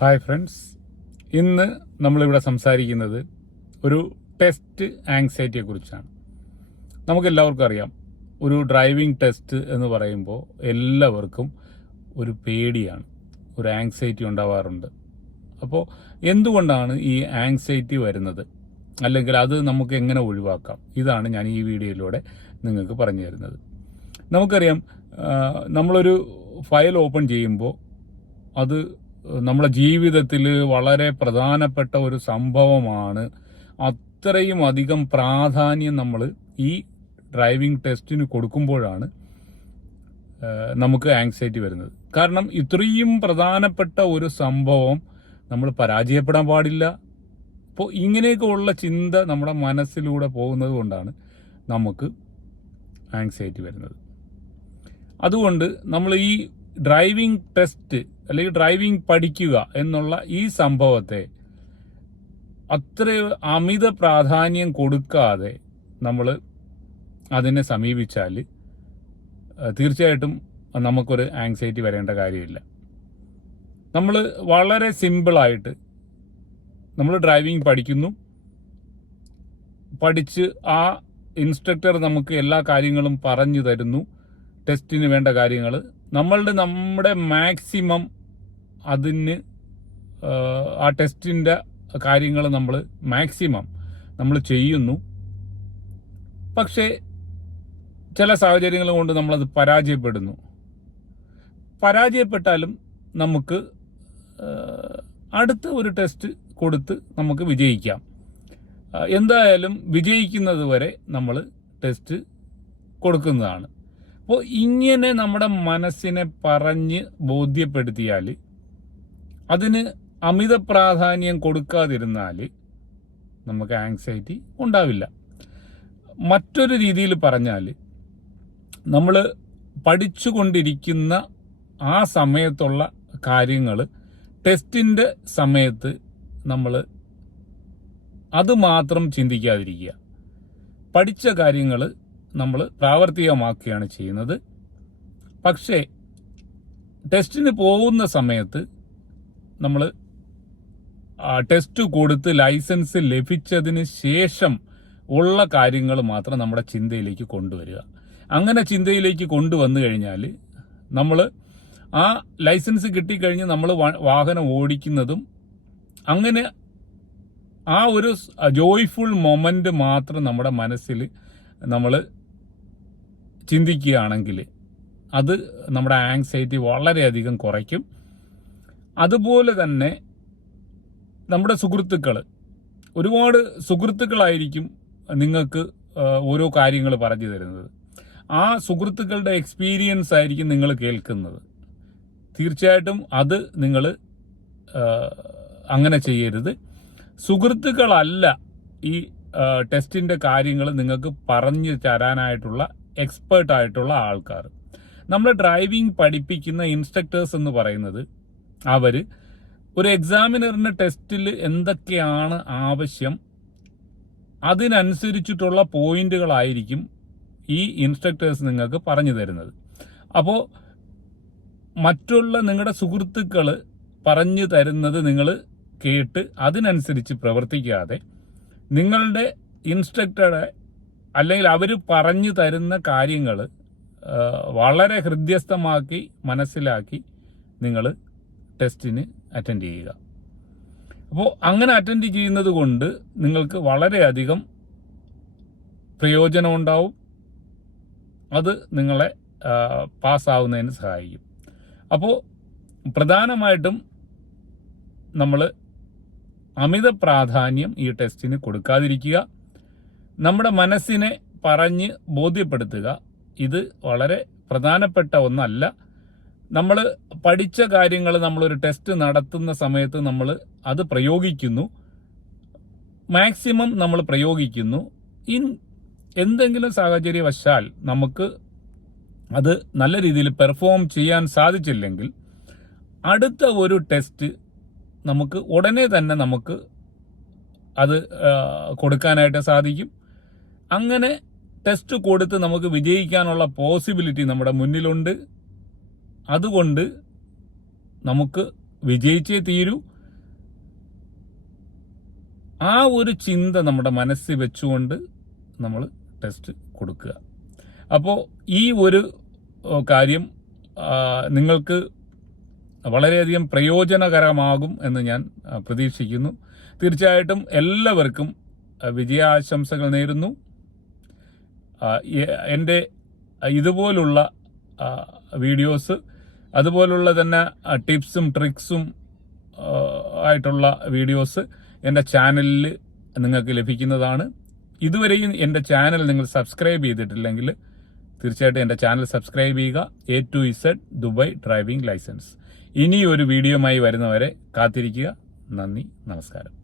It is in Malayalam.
ഹായ് ഫ്രണ്ട്സ്, ഇന്ന് നമ്മളിവിടെ സംസാരിക്കുന്നത് ഒരു ടെസ്റ്റ് ആങ്സൈറ്റിയെ കുറിച്ചാണ്. നമുക്കെല്ലാവർക്കും അറിയാം, ഒരു ഡ്രൈവിംഗ് ടെസ്റ്റ് എന്ന് പറയുമ്പോൾ എല്ലാവർക്കും ഒരു പേടിയാണ്, ഒരു ആങ്സൈറ്റി ഉണ്ടാവാറുണ്ട്. അപ്പോൾ എന്തുകൊണ്ടാണ് ഈ ആങ്സൈറ്റി വരുന്നത്, അല്ലെങ്കിൽ അത് നമുക്ക് എങ്ങനെ ഒഴിവാക്കാം, ഇതാണ് ഞാൻ ഈ വീഡിയോയിലൂടെ നിങ്ങൾക്ക് പറഞ്ഞു തരുന്നത്. നമുക്കറിയാം, നമ്മളൊരു ഫയൽ ഓപ്പൺ ചെയ്യുമ്പോൾ അത് നമ്മുടെ ജീവിതത്തിൽ വളരെ പ്രധാനപ്പെട്ട ഒരു സംഭവമാണ്. അത്രയും അധികം പ്രാധാന്യം നമ്മൾ ഈ ഡ്രൈവിംഗ് ടെസ്റ്റിന് കൊടുക്കുമ്പോഴാണ് നമുക്ക് ആങ്സൈറ്റി വരുന്നത്. കാരണം ഇത്രയും പ്രധാനപ്പെട്ട ഒരു സംഭവം നമ്മൾ പരാജയപ്പെടാൻ പാടില്ല. അപ്പോൾ ഇങ്ങനെയൊക്കെ ഉള്ള ചിന്ത നമ്മുടെ മനസ്സിലൂടെ പോകുന്നത് കൊണ്ടാണ് നമുക്ക് ആങ്സൈറ്റി വരുന്നത്. അതുകൊണ്ട് നമ്മൾ ഈ ഡ്രൈവിംഗ് ടെസ്റ്റ് അല്ലെങ്കിൽ ഡ്രൈവിംഗ് പഠിക്കുക എന്നുള്ള ഈ സംഭവത്തെ അത്ര അമിത പ്രാധാന്യം കൊടുക്കാതെ നമ്മൾ അതിനെ സമീപിച്ചാൽ തീർച്ചയായിട്ടും നമുക്കൊരു ആങ്സൈറ്റി വരേണ്ട കാര്യമില്ല. നമ്മൾ വളരെ സിമ്പിളായിട്ട് നമ്മൾ ഡ്രൈവിംഗ് പഠിക്കുന്നു, പഠിച്ച് ആ ഇൻസ്ട്രക്ടർ നമുക്ക് എല്ലാ കാര്യങ്ങളും പറഞ്ഞു തരുന്നു, ടെസ്റ്റിന് വേണ്ട കാര്യങ്ങൾ നമ്മുടെ മാക്സിമം അതിന് ആ ടെസ്റ്റിൻ്റെ കാര്യങ്ങൾ നമ്മൾ മാക്സിമം നമ്മൾ ചെയ്യുന്നു. പക്ഷേ ചില സാഹചര്യങ്ങൾ കൊണ്ട് നമ്മളത് പരാജയപ്പെട്ടാലും നമുക്ക് അടുത്ത ഒരു ടെസ്റ്റ് കൊടുത്ത് നമുക്ക് വിജയിക്കാം. എന്തായാലും വിജയിക്കുന്നത് വരെ നമ്മൾ ടെസ്റ്റ് കൊടുക്കുന്നതാണ്. അപ്പോൾ ഇങ്ങനെ നമ്മുടെ മനസ്സിനെ പറഞ്ഞ് ബോധ്യപ്പെടുത്തിയാൽ, അതിന് അമിത പ്രാധാന്യം കൊടുക്കാതിരുന്നാൽ നമുക്ക് ആങ്സൈറ്റി ഉണ്ടാവില്ല. മറ്റൊരു രീതിയിൽ പറഞ്ഞാൽ, നമ്മൾ പഠിച്ചുകൊണ്ടിരിക്കുന്ന ആ സമയത്തുള്ള കാര്യങ്ങൾ ടെസ്റ്റിൻ്റെ സമയത്ത് നമ്മൾ അത് മാത്രം ചിന്തിക്കാതിരിക്കുക. പഠിച്ച കാര്യങ്ങൾ നമ്മൾ പ്രാവർത്തികമാക്കുകയാണ് ചെയ്യുന്നത്. പക്ഷേ ടെസ്റ്റിന് പോകുന്ന സമയത്ത് നമ്മൾ ടെസ്റ്റ് കൊടുത്ത് ലൈസൻസ് ലഭിച്ചതിന് ശേഷം ഉള്ള കാര്യങ്ങൾ മാത്രം നമ്മുടെ ചിന്തയിലേക്ക് കൊണ്ടുവരിക. അങ്ങനെ ചിന്തയിലേക്ക് കൊണ്ടുവന്നു കഴിഞ്ഞാൽ നമ്മൾ ആ ലൈസൻസ് കിട്ടിക്കഴിഞ്ഞ് നമ്മൾ വാഹനം ഓടിക്കുന്നതും അങ്ങനെ ആ ഒരു ജോയ്ഫുൾ മൊമെന്റ് മാത്രം നമ്മുടെ മനസ്സിൽ നമ്മൾ ചിന്തിക്കുകയാണെങ്കിൽ അത് നമ്മുടെ ആങ്സൈറ്റി വളരെയധികം കുറയ്ക്കും. അതുപോലെ തന്നെ നമ്മുടെ ഒരുപാട് സുഹൃത്തുക്കളായിരിക്കും നിങ്ങൾക്ക് ഓരോ കാര്യങ്ങൾ പറഞ്ഞു തരുന്നത്. ആ സുഹൃത്തുക്കളുടെ എക്സ്പീരിയൻസ് ആയിരിക്കും നിങ്ങൾ കേൾക്കുന്നത്. തീർച്ചയായിട്ടും അത് നിങ്ങൾ അങ്ങനെ ചെയ്യരുത്. സുഹൃത്തുക്കളല്ല ഈ ടെസ്റ്റിൻ്റെ കാര്യങ്ങൾ നിങ്ങൾക്ക് പറഞ്ഞു തരാനായിട്ടുള്ള എക്സ്പേർട്ട് ആയിട്ടുള്ള ആൾക്കാർ. നമ്മൾ ഡ്രൈവിംഗ് പഠിപ്പിക്കുന്ന ഇൻസ്ട്രക്ടേഴ്സ് എന്ന് പറയുന്നത് അവർ ഒരു എക്സാമിനറിന് ടെസ്റ്റിൽ എന്തൊക്കെയാണ് ആവശ്യം അതിനനുസരിച്ചിട്ടുള്ള പോയിന്റുകളായിരിക്കും ഈ ഇൻസ്ട്രക്ടേഴ്സ് നിങ്ങൾക്ക് പറഞ്ഞു തരുന്നത്. അപ്പോൾ മറ്റുള്ള നിങ്ങളുടെ സുഹൃത്തുക്കൾ പറഞ്ഞു തരുന്നത് നിങ്ങൾ കേട്ട് അതിനനുസരിച്ച് പ്രവർത്തിക്കാതെ നിങ്ങളുടെ ഇൻസ്ട്രക്ടറുടെ അല്ലെങ്കിൽ അവർ പറഞ്ഞു തരുന്ന കാര്യങ്ങൾ വളരെ ഹൃദ്യസ്ഥമാക്കി മനസ്സിലാക്കി നിങ്ങൾ ടെസ്റ്റിന് അറ്റൻഡ് ചെയ്യുക. അപ്പോൾ അങ്ങനെ അറ്റൻഡ് ചെയ്യുന്നത് കൊണ്ട് നിങ്ങൾക്ക് വളരെയധികം പ്രയോജനമുണ്ടാവും. അത് നിങ്ങളെ പാസ്സാവുന്നതിന് സഹായിക്കും. അപ്പോൾ പ്രധാനമായിട്ടും നമ്മൾ അമിത പ്രാധാന്യം ഈ ടെസ്റ്റിന് കൊടുക്കാതിരിക്കുക. നമ്മുടെ മനസ്സിനെ പറഞ്ഞ് ബോധ്യപ്പെടുത്തുക. ഇത് വളരെ പ്രധാനപ്പെട്ട ഒന്നല്ല. നമ്മൾ പഠിച്ച കാര്യങ്ങൾ നമ്മളൊരു ടെസ്റ്റ് നടത്തുന്ന സമയത്ത് നമ്മൾ അത് പ്രയോഗിക്കുന്നു, മാക്സിമം നമ്മൾ പ്രയോഗിക്കുന്നു. എന്തെങ്കിലും സാഹചര്യവശാൽ നമുക്ക് അത് നല്ല രീതിയിൽ പെർഫോം ചെയ്യാൻ സാധിച്ചില്ലെങ്കിൽ അടുത്ത ഒരു ടെസ്റ്റ് നമുക്ക് ഉടനെ തന്നെ നമുക്ക് അത് കൊടുക്കാനായിട്ട് സാധിക്കും. അങ്ങനെ ടെസ്റ്റ് കൊടുത്ത് നമുക്ക് വിജയിക്കാനുള്ള പോസിബിലിറ്റി നമ്മുടെ മുന്നിലുണ്ട്. അതുകൊണ്ട് നമുക്ക് വിജയിച്ചേ തീരൂ. ആ ഒരു ചിന്ത നമ്മുടെ മനസ്സിൽ വെച്ചുകൊണ്ട് നമ്മൾ ടെസ്റ്റ് കൊടുക്കുക. അപ്പോൾ ഈ ഒരു കാര്യം നിങ്ങൾക്ക് വളരെയധികം പ്രയോജനകരമാകും എന്ന് ഞാൻ പ്രതീക്ഷിക്കുന്നു. തീർച്ചയായിട്ടും എല്ലാവർക്കും വിജയാശംസകൾ നേരുന്നു. എൻ്റെ ഇതുപോലുള്ള വീഡിയോസ്, അതുപോലുള്ള തന്നെ ടിപ്സും ട്രിക്സും ആയിട്ടുള്ള വീഡിയോസ് എൻ്റെ ചാനലിൽ നിങ്ങൾക്ക് ലഭിക്കുന്നതാണ്. ഇതുവരെയും എൻ്റെ ചാനൽ നിങ്ങൾ സബ്സ്ക്രൈബ് ചെയ്തിട്ടില്ലെങ്കിൽ തീർച്ചയായിട്ടും എൻ്റെ ചാനൽ സബ്സ്ക്രൈബ് ചെയ്യുക. A to Z Dubai driving licence. ഇനിയൊരു വീഡിയോയുമായി വരുന്നവരെ കാത്തിരിക്കുക. നന്ദി, നമസ്കാരം.